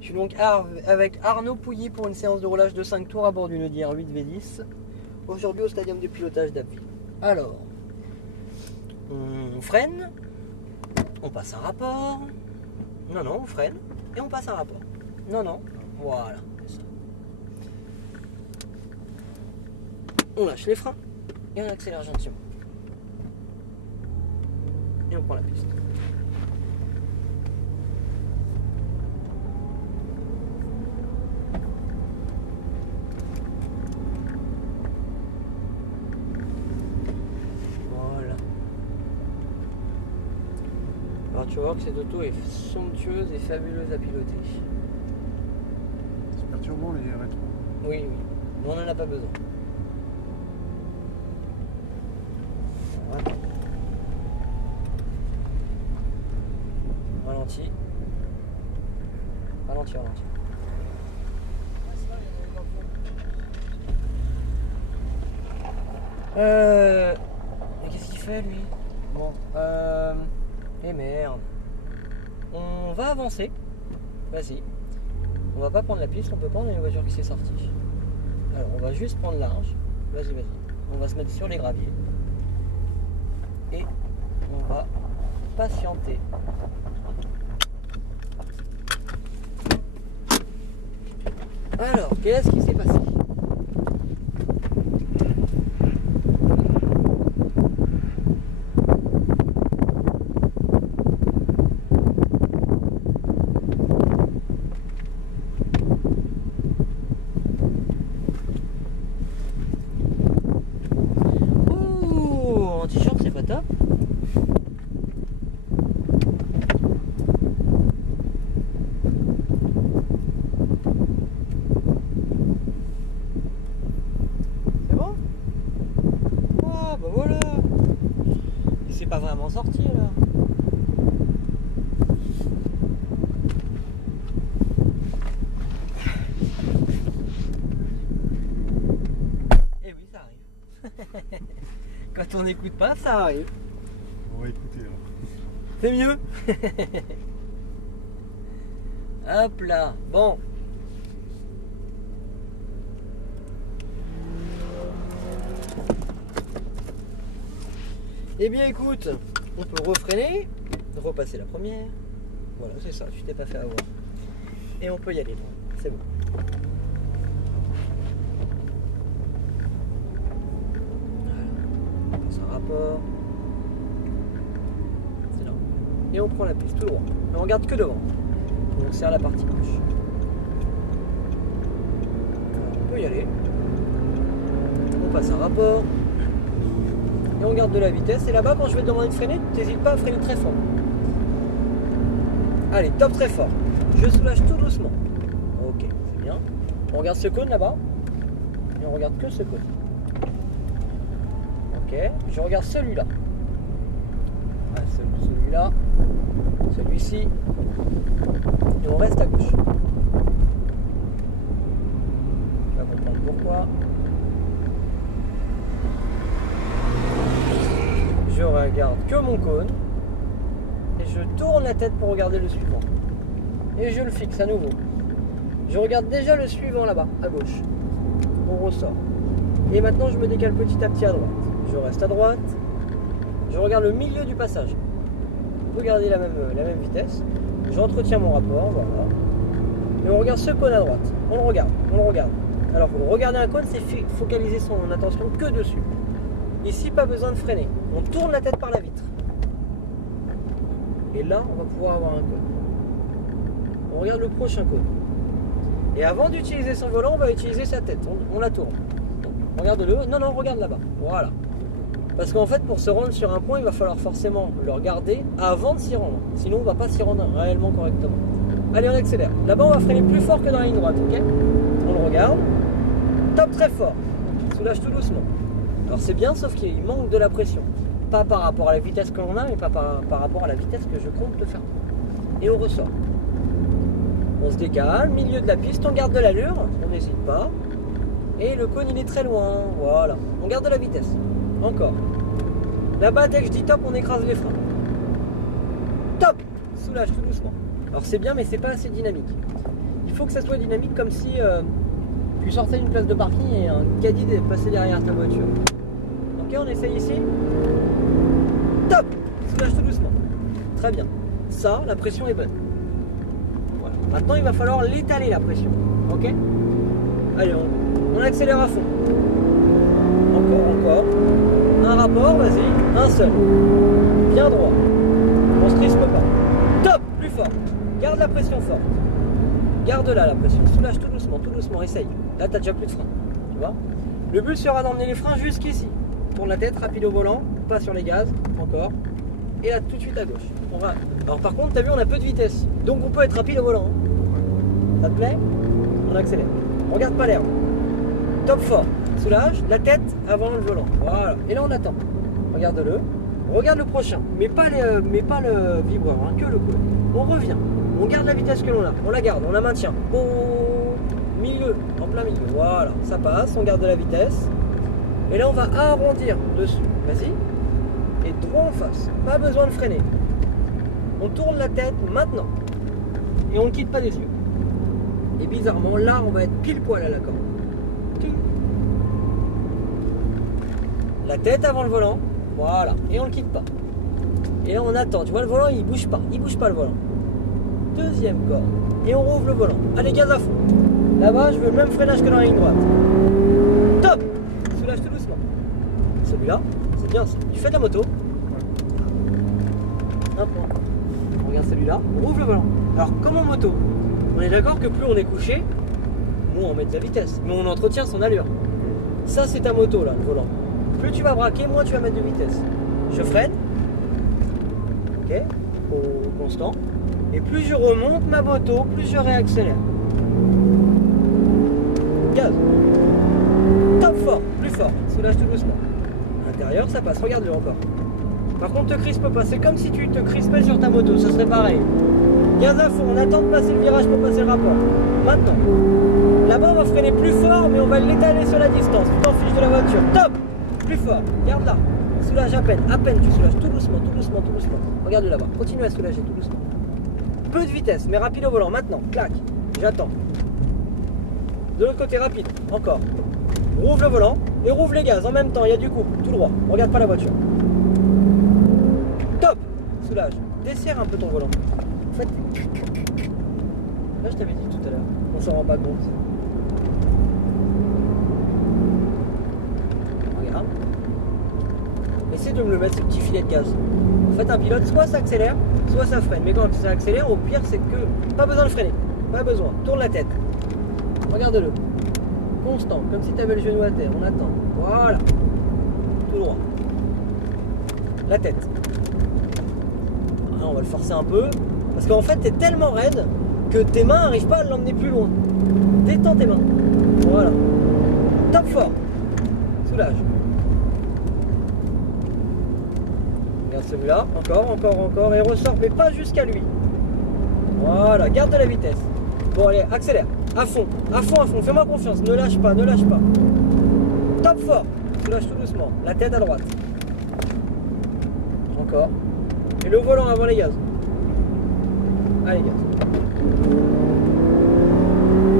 Je suis donc avec Arnaud Pouilly pour une séance de roulage de 5 tours à bord d'une Audi R8 V10. Aujourd'hui au stadium de pilotage d'Abbeville. Alors, on freine, on passe un rapport. Non, on freine et on passe un rapport. Non, voilà, c'est ça. On lâche les freins et on accélère gentiment. Et on prend la piste. Voilà. Alors tu vas voir que cette auto est somptueuse et fabuleuse à piloter. C'est perturbant les rétros. Oui, mais on n'en a pas besoin. Voilà. Ralenti. Ralenti. Mais qu'est-ce qu'il fait lui? Bon, eh merde. On va avancer. Vas-y. On va pas prendre la piste, on peut prendre une voiture qui s'est sortie. Alors on va juste prendre large. Vas-y. On va se mettre sur les graviers. Et on va patienter. Alors, qu'est-ce qui s'est passé? Ouh, en t-shirt c'est pas top. Bah voilà. Il s'est pas vraiment sorti là. Eh oui, ça arrive. Quand on n'écoute pas, ça arrive. On va écouter là. C'est mieux. Hop là. Bon. Eh bien écoute, on peut refreiner, repasser la première. Voilà, c'est ça, tu t'es pas fait avoir. Et on peut y aller, c'est bon. Voilà, on passe un rapport. C'est là. Et on prend la piste tout droit. Mais on regarde que devant. Et on serre la partie gauche. Alors, on peut y aller. On passe un rapport. Et on garde de la vitesse. Et là-bas, quand je vais te demander de freiner, n'hésite pas à freiner très fort. Allez, top très fort. Je soulage tout doucement. Ok, c'est bien. On regarde ce cône là-bas. Et on regarde que ce cône. Ok, je regarde celui-là. Ah, celui-là. Celui-ci. Et on reste à gauche. Tu vas comprendre pourquoi. Je regarde que mon cône et je tourne la tête pour regarder le suivant et je le fixe à nouveau. Je regarde déjà le suivant là-bas à gauche. On ressort et maintenant je me décale petit à petit à droite. Je reste à droite, je regarde le milieu du passage. On peut garder la même vitesse. J'entretiens mon rapport, voilà. Et on regarde ce cône à droite. On le regarde. Alors pour regarder un cône, c'est focaliser son attention que dessus. Ici, pas besoin de freiner. On tourne la tête par la vitre. Et là, on va pouvoir avoir un cône. On regarde le prochain cône. Et avant d'utiliser son volant, on va utiliser sa tête. On la tourne. Regarde-le. Non, regarde là-bas. Voilà. Parce qu'en fait, pour se rendre sur un point, il va falloir forcément le regarder avant de s'y rendre. Sinon, on ne va pas s'y rendre réellement correctement. Allez, on accélère. Là-bas, on va freiner plus fort que dans la ligne droite. Ok ? On le regarde. Top très fort. Soulage tout doucement. Alors c'est bien, sauf qu'il manque de la pression. Pas par rapport à la vitesse que l'on a, mais pas par rapport à la vitesse que je compte le faire. Et on ressort. On se décale, milieu de la piste, on garde de l'allure, on n'hésite pas. Et le cône il est très loin, voilà. On garde de la vitesse. Encore. Là-bas, dès que je dis top, on écrase les freins. Top! Soulage tout doucement. Alors c'est bien, mais c'est pas assez dynamique. faut que ça soit dynamique comme si tu sortais d'une place de parking et un caddie passait derrière ta voiture. Ok, on essaye ici. Top! Soulage tout doucement. Très bien. Ça, la pression est bonne. Voilà. Maintenant, il va falloir l'étaler la pression. Ok? Allez, on accélère à fond. Encore. Un rapport, vas-y. Un seul. Bien droit. On se crispe pas. Top! Plus fort. Garde la pression forte. Garde-la la pression. Soulage tout doucement, essaye. Là, t'as déjà plus de frein. Tu vois? Le but sera d'emmener les freins jusqu'ici. Tourne la tête, rapide au volant, pas sur les gaz, encore. Et là, tout de suite à gauche. On va... Alors par contre, t'as vu, on a peu de vitesse. Donc on peut être rapide au volant. Hein. Ça te plaît? On accélère. On regarde pas l'air. Top fort. Soulage, la tête avant le volant. Voilà. Et là, on attend. Regarde-le. Regarde le prochain. Mais pas le vibreur, hein, que le coup. On revient. On garde la vitesse que l'on a. On la garde, on la maintient. Au milieu, en plein milieu. Voilà. Ça passe, on garde de la vitesse. Et là, on va arrondir dessus. Vas-y. Et droit en face. Pas besoin de freiner. On tourne la tête maintenant. Et on ne quitte pas les yeux. Et bizarrement, là, on va être pile poil à la corde. La tête avant le volant. Voilà. Et on ne le quitte pas. Et là, on attend. Tu vois, le volant, il bouge pas. Il bouge pas, le volant. Deuxième corde. Et on rouvre le volant. Allez, gaz à fond. Là-bas, je veux le même freinage que dans la ligne droite. Top! Soulage tout doucement. Celui-là, c'est bien ça. Tu fais de la moto. Un point. On regarde celui-là. On rouvre le volant. Alors, comme en moto, on est d'accord que plus on est couché, moins on met de la vitesse. Mais on entretient son allure. Ça, c'est ta moto, là, le volant. Plus tu vas braquer, moins tu vas mettre de vitesse. Je freine. Ok. Au constant. Et plus je remonte ma moto, plus je réaccélère. Gaz. Top fort, plus fort. Soulage tout doucement. À l'intérieur, ça passe. Regarde-le encore. Par contre, te crispe pas. C'est comme si tu te crispais sur ta moto. Ça serait pareil. Gaz à fond. On attend de passer le virage pour passer le rapport. Maintenant. Là-bas, on va freiner plus fort, mais on va l'étaler sur la distance. Tu t'en fiches de la voiture. Top. Plus fort. Garde là. Soulage à peine. À peine, tu soulages tout doucement, tout doucement, tout doucement. Regarde là-bas. Continue à soulager tout doucement. Peu de vitesse, mais rapide au volant. Maintenant, clac. J'attends. De l'autre côté, rapide. Encore. Rouvre le volant et rouvre les gaz en même temps. Il y a du coup. Tout droit. Regarde pas la voiture. Top. Soulage. Desserre un peu ton volant. En fait, là, je t'avais dit tout à l'heure. On s'en rend pas compte. Regarde. Essaie de me le mettre, ce petit filet de gaz. En fait, un pilote, soit ça accélère, soit ça freine. Mais quand ça accélère, au pire, c'est que pas besoin de freiner. Pas besoin. Tourne la tête. Regarde-le. Constant, comme si tu avais le genou à terre. On attend. Voilà. Tout droit. La tête. Ah, on va le forcer un peu. Parce qu'en fait, tu es tellement raide que tes mains n'arrivent pas à l'emmener plus loin. Détends tes mains. Voilà. Top fort. Soulage. Regarde celui-là. Encore. Et ressort, mais pas jusqu'à lui. Voilà. Garde de la vitesse. Bon, allez, accélère. À fond. Fais-moi confiance. Ne lâche pas. Top fort. Soulage tout doucement. La tête à droite. Encore. Et le volant avant les gaz. Allez, gaz.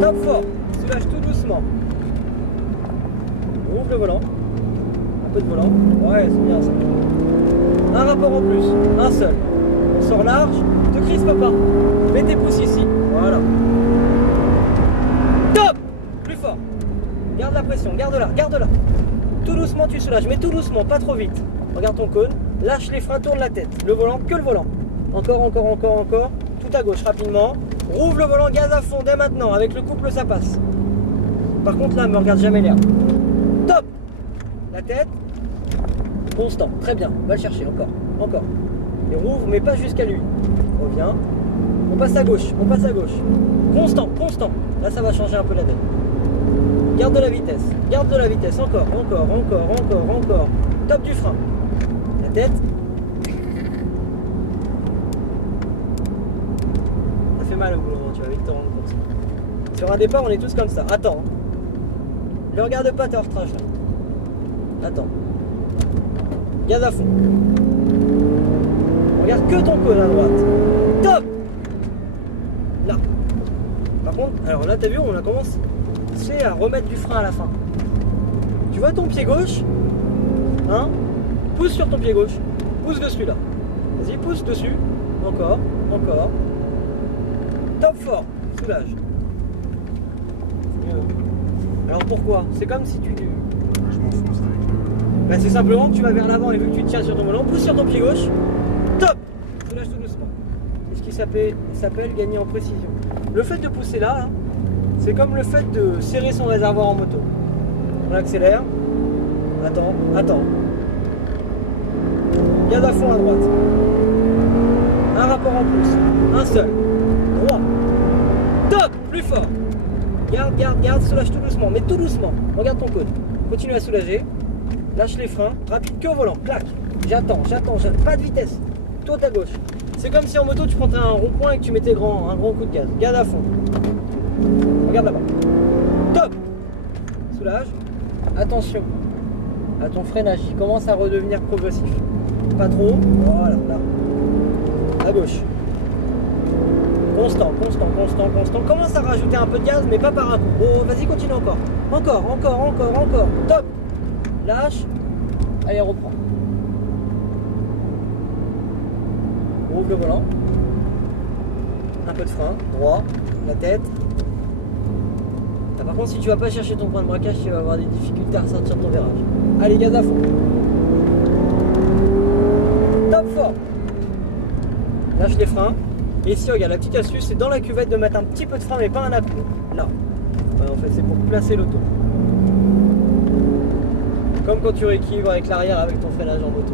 Top fort. Soulage tout doucement. Ouvre le volant. Un peu de volant. Ouais, c'est bien ça. Un rapport en plus. Un seul. On sort large. Ne te crispe pas. Mets tes pouces ici. Voilà. Top. Plus fort. Garde la pression. Garde-la. Tout doucement, tu soulages. Mais tout doucement, pas trop vite. Regarde ton cône. Lâche les freins, tourne la tête. Le volant, que le volant. Encore. Tout à gauche, rapidement. Rouvre le volant, gaz à fond dès maintenant. Avec le couple, ça passe. Par contre, là, ne me regarde jamais l'air. Top. La tête. Constant. Très bien. Va le chercher. Encore. Et rouvre, mais pas jusqu'à lui. Reviens. On passe à gauche. Constant. Là, ça va changer un peu la donne. Garde de la vitesse. Encore. Top du frein. La tête. Ça fait mal au boulot, tu vas vite te rendre compte. Sur un départ, on est tous comme ça. Attends. Ne regarde pas ta hors-trache. Attends. Gaz à fond. Regarde que ton cône à droite. Top. Là. Par contre, alors là, t'as vu, on a commencé à remettre du frein à la fin. Tu vois ton pied gauche? Hein? Pousse sur ton pied gauche. Pousse dessus là. Vas-y, pousse dessus. Encore, encore. Top fort. Soulage. Alors pourquoi? C'est comme si tu... Je m'enfonce avec le... Bah, c'est simplement que tu vas vers l'avant et vu que tu tiens sur ton volant, pousse sur ton pied gauche. Top. Soulage tout doucement. C'est ce qui s'appelle gagner en précision. Le fait de pousser là, c'est comme le fait de serrer son réservoir en moto. On accélère. Attends, attends. Garde à fond à droite. Un rapport en plus. Un seul. Droit. Top. Plus fort. Garde, garde, garde. Soulage tout doucement. Mais tout doucement. Regarde ton cône. Continue à soulager. Lâche les freins. Rapide que au volant. Clac. J'attends. Pas de vitesse. Toi ta gauche. C'est comme si en moto tu prenais un rond-point et que tu mettais un grand coup de gaz. Garde à fond. Regarde là-bas. Top. Soulage. Attention à ton freinage qui commence à redevenir progressif. Pas trop. Voilà, là. À gauche. Constant. Commence à rajouter un peu de gaz, mais pas par un coup. Oh, vas-y, continue encore. Encore. Top. Lâche. Allez, reprends. Ouvre le volant. Un peu de frein. Droit. La tête. Par contre, si tu vas pas chercher ton point de braquage, tu vas avoir des difficultés à ressortir ton virage. Allez, gaz à fond. Top fort. Lâche les freins. Et ici, regarde, la petite astuce, c'est dans la cuvette de mettre un petit peu de frein, mais pas un à-coup. Là. Ouais, en fait, c'est pour placer l'auto. Comme quand tu rééquilibres avec l'arrière avec ton freinage en moto.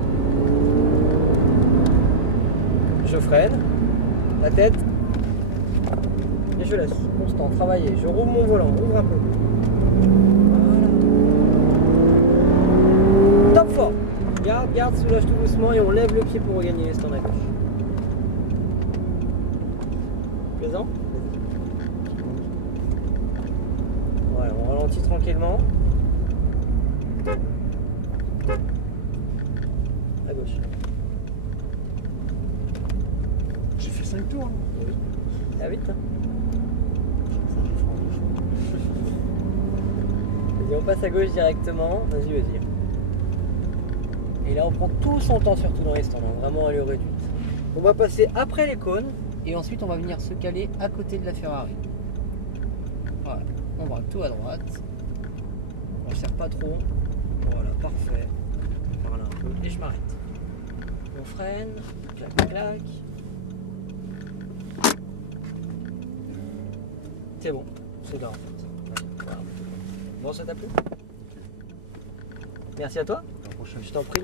Je freine. La tête. Et je laisse, constant, travailler. Je rouvre mon volant, ouvre un peu. Voilà. Top fort. Garde, soulage tout doucement et on lève le pied pour regagner les stands à gauche. Plaisant? Voilà, on ralentit tranquillement. À gauche. J'ai fait 5 tours. Hein. Oui. Ah vite, hein. Vas-y, on passe à gauche directement. Vas-y. Et là, on prend tout son temps, surtout dans les stands. Vraiment à l'heure réduite. On va passer après les cônes. Et ensuite, on va venir se caler à côté de la Ferrari. Voilà. On va tout à droite. On ne serre pas trop. Voilà, parfait. Voilà un peu. Et je m'arrête. On freine. Clac. C'est bon. C'est là en fait. Voilà. Bon, ça t'a plu? Merci à toi. À la prochaine. Je t'en prie.